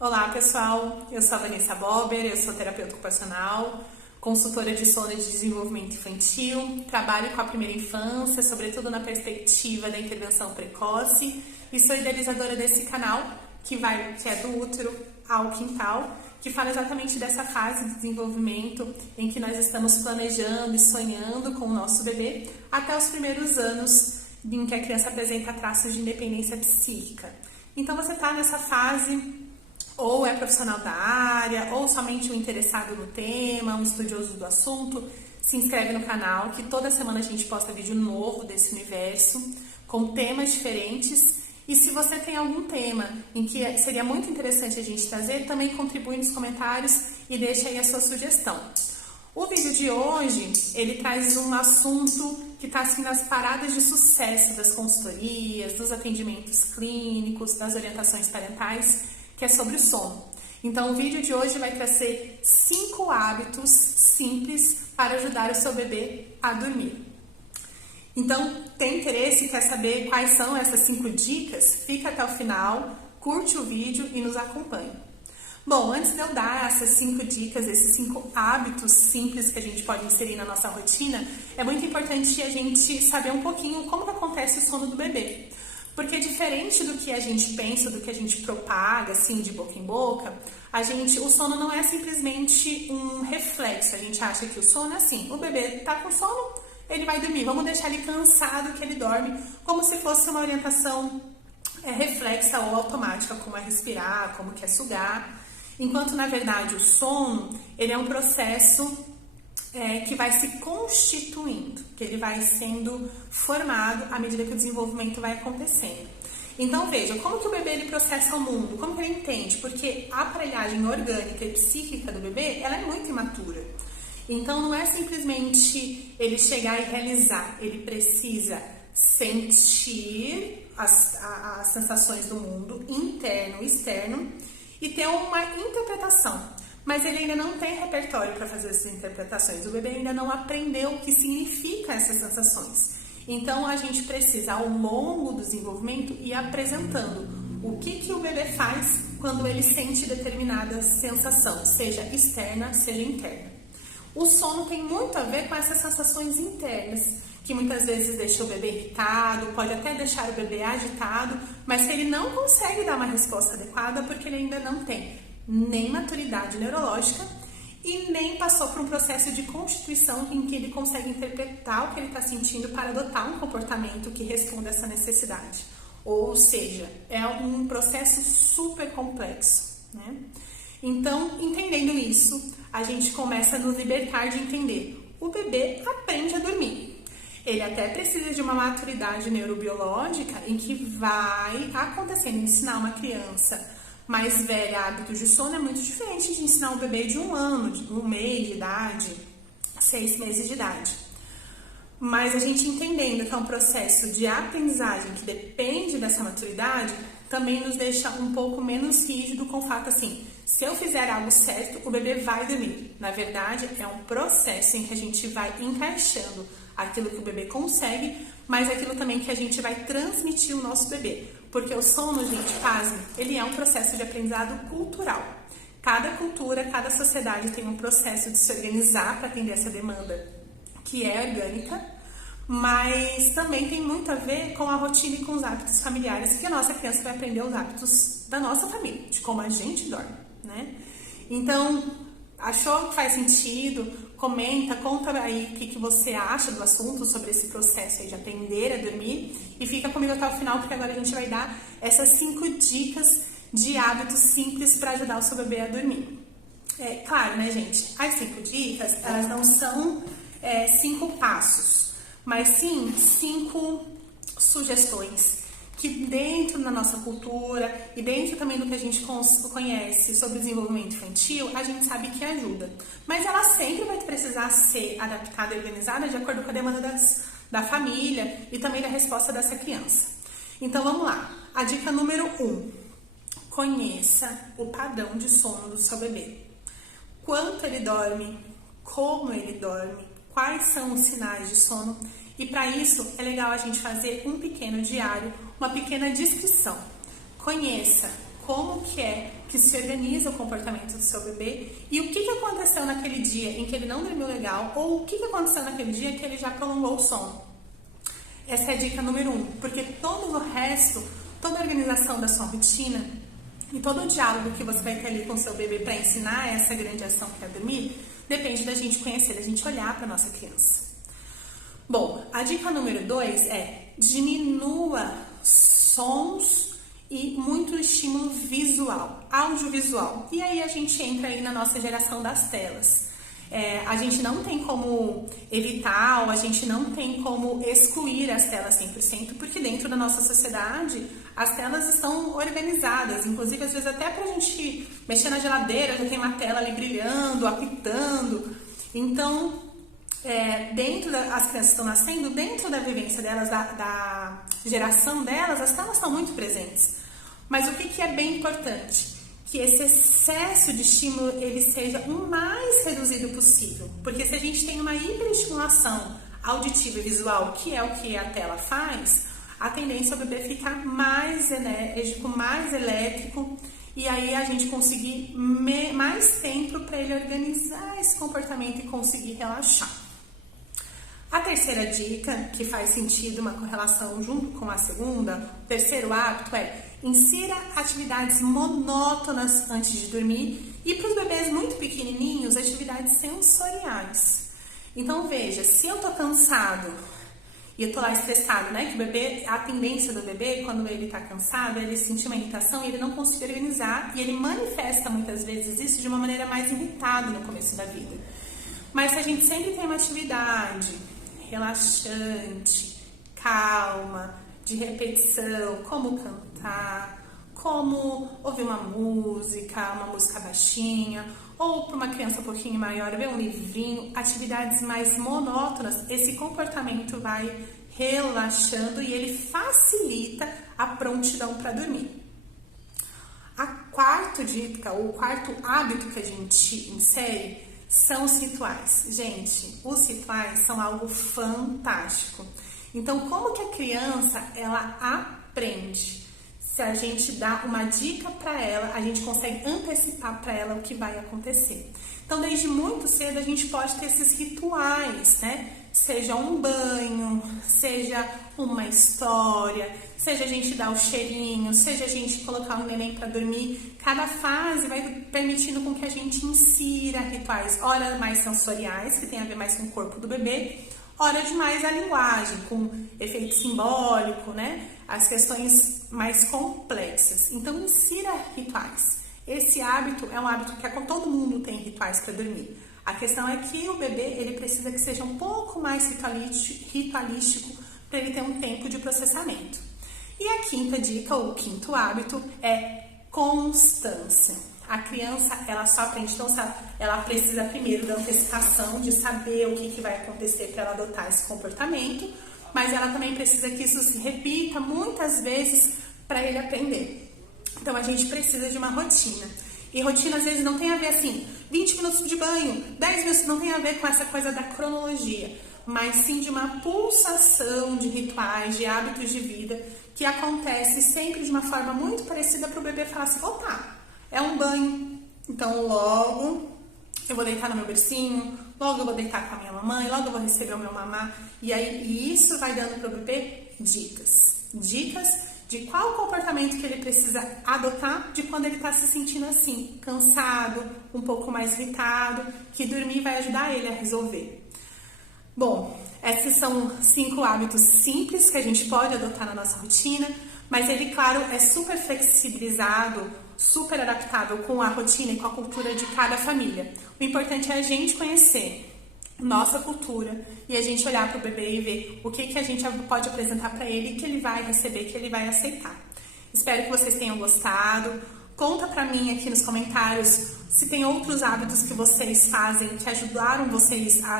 Olá pessoal, eu sou a Vanessa Bober, eu sou terapeuta ocupacional, consultora de sono e de desenvolvimento infantil, trabalho com a primeira infância, sobretudo na perspectiva da intervenção precoce, e sou idealizadora desse canal que é do útero ao quintal, que fala exatamente dessa fase de desenvolvimento em que nós estamos planejando e sonhando com o nosso bebê até os primeiros anos em que a criança apresenta traços de independência psíquica. Então você está nessa fase, ou é profissional da área, ou somente um interessado no tema, um estudioso do assunto, se inscreve no canal, que toda semana a gente posta vídeo novo desse universo, com temas diferentes. E se você tem algum tema em que seria muito interessante a gente trazer, também contribui nos comentários e deixa aí a sua sugestão. O vídeo de hoje, ele traz um assunto que está assim nas paradas de sucesso das consultorias, dos atendimentos clínicos, das orientações parentais, que é sobre o sono. Então o vídeo de hoje vai trazer 5 hábitos simples para ajudar o seu bebê a dormir. Então, tem interesse e quer saber quais são essas 5 dicas? Fica até o final, curte o vídeo e nos acompanhe. Bom, antes de eu dar essas 5 dicas, esses 5 hábitos simples que a gente pode inserir na nossa rotina, é muito importante a gente saber um pouquinho como que acontece o sono do bebê. Porque diferente do que a gente pensa, do que a gente propaga, assim, de boca em boca, o sono não é simplesmente um reflexo. A gente acha que o sono é assim, o bebê tá com sono, ele vai dormir, vamos deixar ele cansado que ele dorme, como se fosse uma orientação reflexa ou automática, como é respirar, como que é sugar. Enquanto, na verdade, o sono, ele é um processo que vai se constituindo, que ele vai sendo formado à medida que o desenvolvimento vai acontecendo. Então veja, como que o bebê ele processa o mundo, como que ele entende, porque a aparelhagem orgânica e psíquica do bebê, ela é muito imatura. Então não é simplesmente ele chegar e realizar, ele precisa sentir as sensações do mundo, interno e externo, e ter uma interpretação. Mas ele ainda não tem repertório para fazer essas interpretações. O bebê ainda não aprendeu o que significa essas sensações. Então, a gente precisa, ao longo do desenvolvimento, ir apresentando o que o bebê faz quando ele sente determinada sensação, seja externa, seja interna. O sono tem muito a ver com essas sensações internas, que muitas vezes deixa o bebê irritado, pode até deixar o bebê agitado, mas que ele não consegue dar uma resposta adequada porque ele ainda não tem nem maturidade neurológica e nem passou por um processo de constituição em que ele consegue interpretar o que ele está sentindo para adotar um comportamento que responda a essa necessidade. Ou seja, é um processo super complexo, né? Então, entendendo isso, a gente começa a nos libertar de entender. O bebê aprende a dormir. Ele até precisa de uma maturidade neurobiológica em que vai acontecendo, ensinar uma criança mais velha hábitos de sono é muito diferente de ensinar um bebê de 1 ano, de 1 mês de idade, 6 meses de idade. Mas a gente entendendo que é um processo de aprendizagem que depende dessa maturidade, também nos deixa um pouco menos rígido com o fato assim, se eu fizer algo certo, o bebê vai dormir. Na verdade, é um processo em que a gente vai encaixando aquilo que o bebê consegue, mas aquilo também que a gente vai transmitir ao nosso bebê. Porque o sono, gente, pasme, ele é um processo de aprendizado cultural. Cada cultura, cada sociedade tem um processo de se organizar para atender essa demanda que é orgânica, mas também tem muito a ver com a rotina e com os hábitos familiares, que a nossa criança vai aprender os hábitos da nossa família, de como a gente dorme, né? Então, achou que faz sentido? Comenta, conta aí o que você acha do assunto, sobre esse processo aí de aprender a dormir. E fica comigo até o final, porque agora a gente vai dar essas 5 dicas de hábitos simples para ajudar o seu bebê a dormir. Claro, né, gente? As 5 dicas, elas não são 5 passos, mas sim 5 sugestões que dentro da nossa cultura e dentro também do que a gente conhece sobre desenvolvimento infantil, a gente sabe que ajuda. Mas ela sempre vai precisar ser adaptada e organizada de acordo com a demanda da família e também da resposta dessa criança. Então vamos lá. A dica número 1. Conheça o padrão de sono do seu bebê. Quanto ele dorme, como ele dorme, quais são os sinais de sono. E para isso é legal a gente fazer um pequeno diário, uma pequena descrição. Conheça como que é que se organiza o comportamento do seu bebê e o que aconteceu naquele dia em que ele não dormiu legal ou o que aconteceu naquele dia que ele já prolongou o sono. Essa é a dica número 1, porque todo o resto, toda a organização da sua rotina e todo o diálogo que você vai ter ali com o seu bebê para ensinar essa grande ação que é dormir, depende da gente conhecer, da gente olhar para a nossa criança. Bom, a dica número 2 é diminua sons e muito estímulo visual, audiovisual. E aí a gente entra aí na nossa geração das telas. A gente não tem como evitar ou a gente não tem como excluir as telas 100%, porque dentro da nossa sociedade as telas estão organizadas, inclusive às vezes até pra gente mexer na geladeira já tem uma tela ali brilhando, apitando. Então, as crianças estão nascendo, dentro da vivência delas, da geração delas, as telas estão muito presentes. Mas o que é bem importante? Que esse excesso de estímulo ele seja o mais reduzido possível. Porque se a gente tem uma hiperestimulação auditiva e visual, que é o que a tela faz, a tendência é o bebê ficar mais enérgico, mais elétrico, e aí a gente conseguir mais tempo para ele organizar esse comportamento e conseguir relaxar. A terceira dica, que faz sentido, uma correlação junto com a segunda, o terceiro hábito insira atividades monótonas antes de dormir e para os bebês muito pequenininhos, atividades sensoriais. Então veja, se eu tô cansado e eu tô lá estressado, né? Que o bebê, a tendência do bebê, quando ele tá cansado, ele sentir uma irritação e ele não consegue organizar e ele manifesta muitas vezes isso de uma maneira mais irritada no começo da vida. Mas se a gente sempre tem uma atividade relaxante, calma, de repetição, como cantar, como ouvir uma música baixinha, ou para uma criança um pouquinho maior, ver um livrinho, atividades mais monótonas, esse comportamento vai relaxando e ele facilita a prontidão para dormir. A quarta dica, ou o quarto hábito que a gente insere são os rituais. Gente, os rituais são algo fantástico. Então, como que a criança, ela aprende? Se a gente dá uma dica para ela, a gente consegue antecipar para ela o que vai acontecer. Então, desde muito cedo, a gente pode ter esses rituais, né? Seja um banho, seja uma história, seja a gente dar o cheirinho, seja a gente colocar um neném para dormir. Cada fase vai permitindo com que a gente insira rituais, ora mais sensoriais, que tem a ver mais com o corpo do bebê, ora de mais a linguagem, com efeito simbólico, né? As questões mais complexas. Então, insira rituais. Esse hábito é um hábito que todo mundo tem rituais para dormir. A questão é que o bebê ele precisa que seja um pouco mais ritualístico para ele ter um tempo de processamento. E a quinta dica, ou o quinto hábito, é constância. A criança, ela só aprende, então ela precisa primeiro da antecipação, de saber o que vai acontecer para ela adotar esse comportamento, mas ela também precisa que isso se repita muitas vezes para ele aprender. Então a gente precisa de uma rotina. E rotina às vezes não tem a ver assim, 20 minutos de banho, 10 minutos, não tem a ver com essa coisa da cronologia, mas sim de uma pulsação de rituais, de hábitos de vida que acontece sempre de uma forma muito parecida para o bebê falar assim, opa, é um banho, então logo eu vou deitar no meu bercinho, logo eu vou deitar com a minha mamãe, logo eu vou receber o meu mamá, e isso vai dando para o bebê dicas de qual comportamento que ele precisa adotar de quando ele está se sentindo assim, cansado, um pouco mais irritado, que dormir vai ajudar ele a resolver. Bom, esses são 5 hábitos simples que a gente pode adotar na nossa rotina, mas ele, claro, é super flexibilizado, super adaptável com a rotina e com a cultura de cada família. O importante é a gente conhecer nossa cultura e a gente olhar para o bebê e ver o que a gente pode apresentar para ele, que ele vai receber, que ele vai aceitar. Espero que vocês tenham gostado. Conta para mim aqui nos comentários se tem outros hábitos que vocês fazem que ajudaram vocês a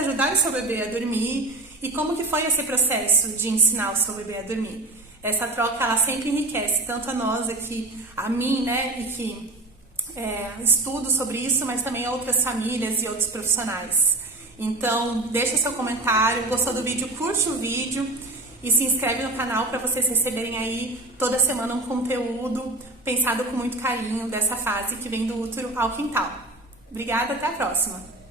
ajudarem o seu bebê a dormir e como que foi esse processo de ensinar o seu bebê a dormir. Essa troca, ela sempre enriquece, tanto a nós aqui, a mim, né, e que estudo sobre isso, mas também a outras famílias e outros profissionais. Então, deixa seu comentário, gostou do vídeo, curte o vídeo e se inscreve no canal para vocês receberem aí toda semana um conteúdo pensado com muito carinho dessa fase que vem do útero ao quintal. Obrigada, até a próxima!